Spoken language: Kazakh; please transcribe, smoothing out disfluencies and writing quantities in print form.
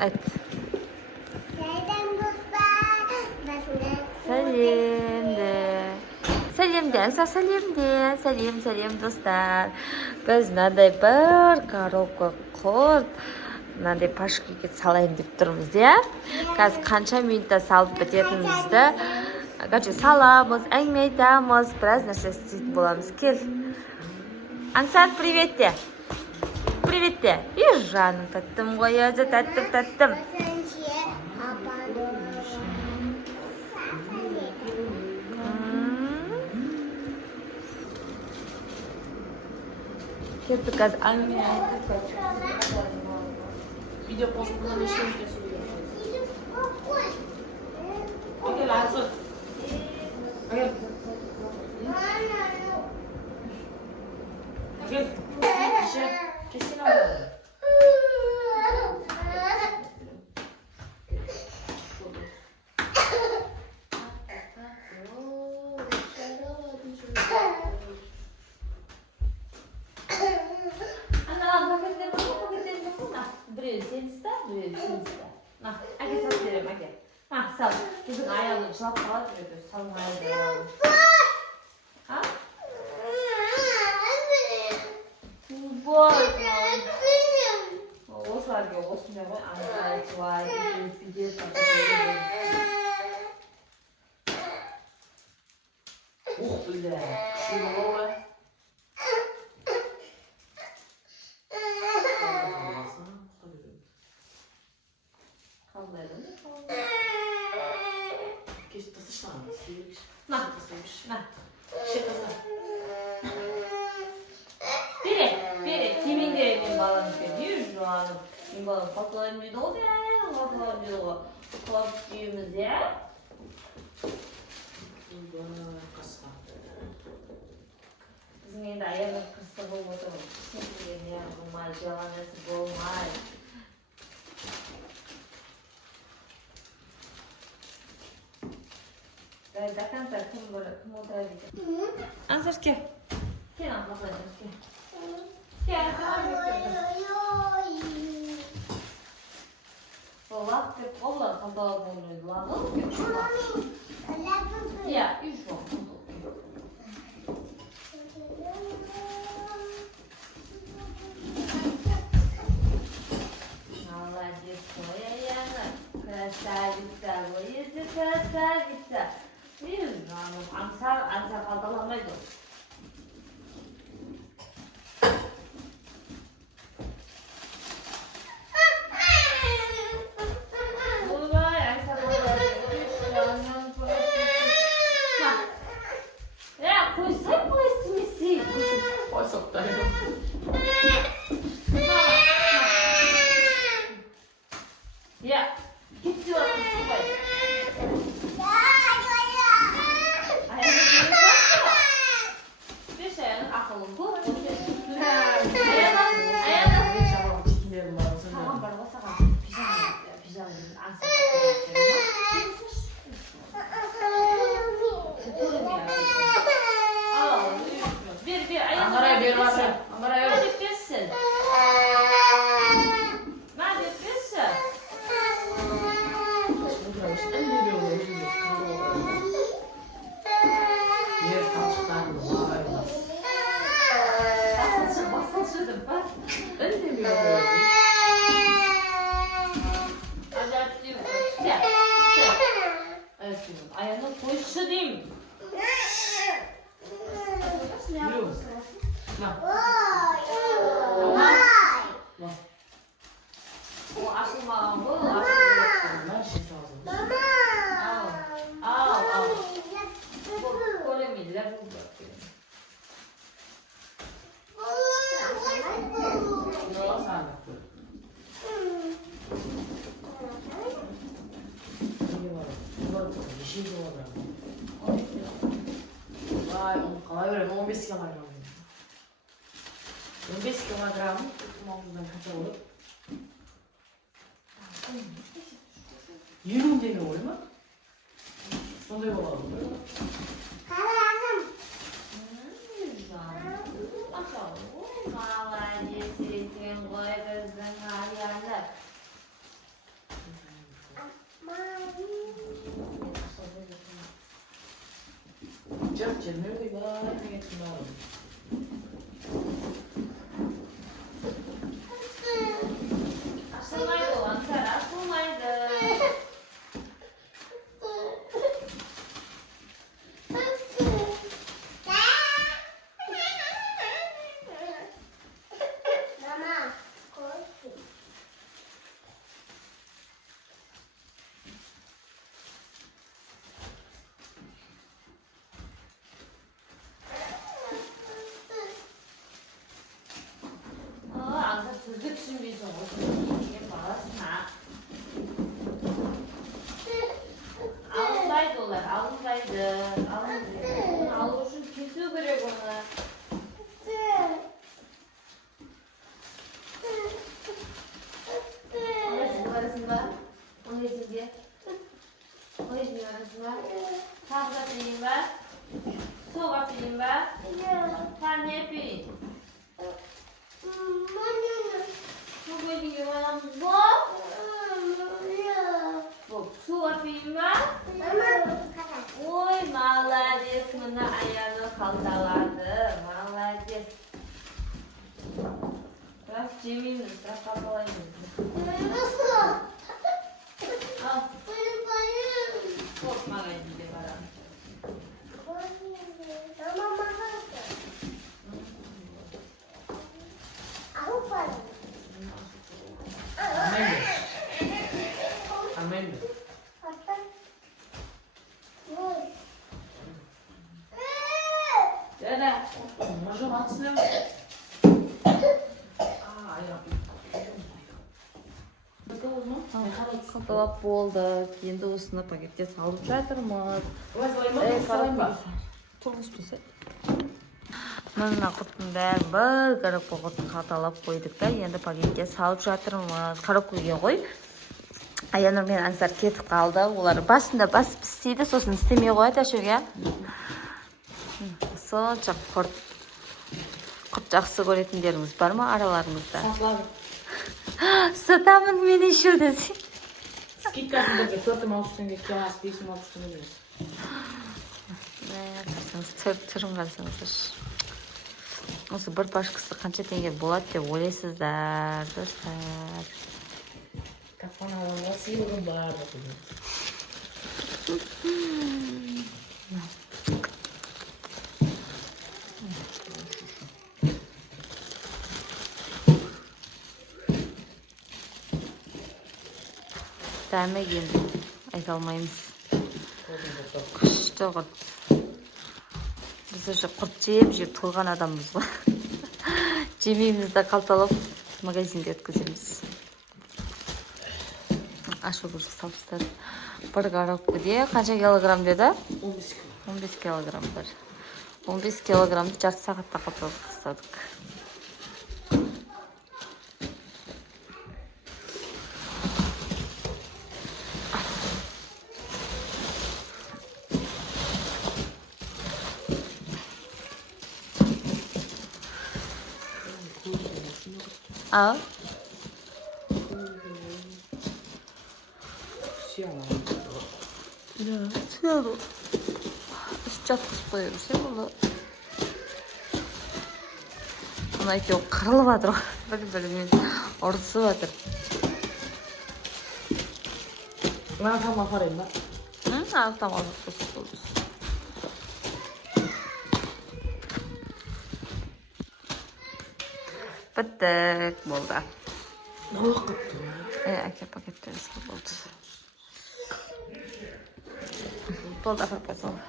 Evet. Selam dostlar. Salim de. Salim de. Salim de. Salim dostlar. Biz mынандай bir коробка qurib, mынандай pashkaga salayын deb turibmiz ya. Қазір qancha minutda salib bityapmizda. Короче, salamiz, әңгіме айтамыз, біраз нәрсе істейтін боламыз. Кел. Аңсар, привет де. Привет де. И жаным, таттым ғой өзі, таттым. Кеттік қазір әңгіме айтып. Video postuna bir şey de söylüyor. Okey, lazım. Okey. Okey. Kesin aldı. Біреу сен іста, біреу сен іста. Әке салып берем, әке. Сал. Біздің аяғының жылап қалады, біреу салмайды. Осыларға осындай ғой, аңсай, жылай, үйде Ух, бля. Күшті ғой. Biri, kimin de benim balım görüyor şu an. Benim balım patlayayım dedi o ya, patlayayım dedi o. Patlayayım ya. Bizim evde ayağımız kısa olmadı mı? Şimdi ya, bu maceranesi bu olmaz. Zakon kim o'tiradi? Ansar ke. Kel abla ke. Kel. Olaq deb ollar xato bo'lmaydi. Lag'il. Ya, ish bor. Молодец, моя Яна. Красавица, выезди, красавица. Видишь, аңсар қалдаламайды. Ойбай, аңсар қалдаламайды. Қойсай, бұл істемесей. Ой, соқтайды. Ya, gitti o sıvay. Bir şeyin akıllı bu. Tamam, bana baksana. Pijama. Bir. Ankara'ya bir var. Ankara'ya. Hadi pişsin. Basılşırdım bak. Öndemiyorum. Acayip değil mi? Gel. Evet kızım. Ayağını koyuşu değil mi? Yürü. O aşılmadan bu. Aşılmadan. Ben şey lazım. Al. Bu kolemiller bu bakıyor. Yok sen de. Yeşil dolar. Vay, onu kolay böyle 15 kilogram. 15 kilogram tutmamızdan kaça olur? 20 demi olur mu? Sonunda olalım. Молодец, sen koy kızım hayallar. Nerede var? Ne getiriyorum? Açılmaydı olan sen açılmaydı. Mama, koy. Ağzı tuzluk şimdi soğuk. Bağırsana. Alındaydı onlar, alındaydı. Alındaydı. Alışın kesiyor böyle bunu. Onun arasında. Onun içinde. Onun içinde arasında. Tahta atayım ben. Soğuk atayım ben. Sen ne yapayım? Su koyayım bana. Bak. Su atayım ben. Oy молодец. Buna ayağını kaldalardı. Молодец. Biraz cemiyim, biraz kapalayayım. Al. Korkma bence bana. Amen. Dede. Можем отснимать. Kapalap болды. Енді осыны пакетке салып жатырмыз. Тұрғызбаса. Мына құрттың бәрін бір коробкаға қаталап қойдық та, енді пакетке салып жатырмыз. Коробкаға қой. Аянur мен Аңсар кетіп қалды. Олар басында басып істейді, сосын істемей қояды әшеге. Сонша құрт жақсы көретіндеріңіз бар ма араларыңызда? Сатамын мен еще десе. Скидкасын деп 4-6 теңге килас, 5-6 теңге бересіз. Түрін қарасаңыздар. Осы бір пашкасы қанша теңге болады деп ойлайсыздар, достар. Тапқан адамға сыйлығым бар деп. Дәмі енді айта алмаймыз. Күшті құрт. Біз уже құрт жеп тойған адамбыз ғой. Жемеймізді қалталап магазинде өткіземіз. Ашу күршік салыпсыздар. Бір коробкаде қанша килограмм деді? 15 килограмм бар. 15 килограммды жарты сағатта қалталап тастадық. А? Да, сяду. Сейчас қыспай жүрсе болды. Мына екеуі қырылып жатыр ғой. Бір-бірімен ұрысып жатыр. Мына тамақ қарайын ба? Тамақ қосып болды. Біттік болды. Әке пакеттеріңізге болды. Болды, апарып қойсаң.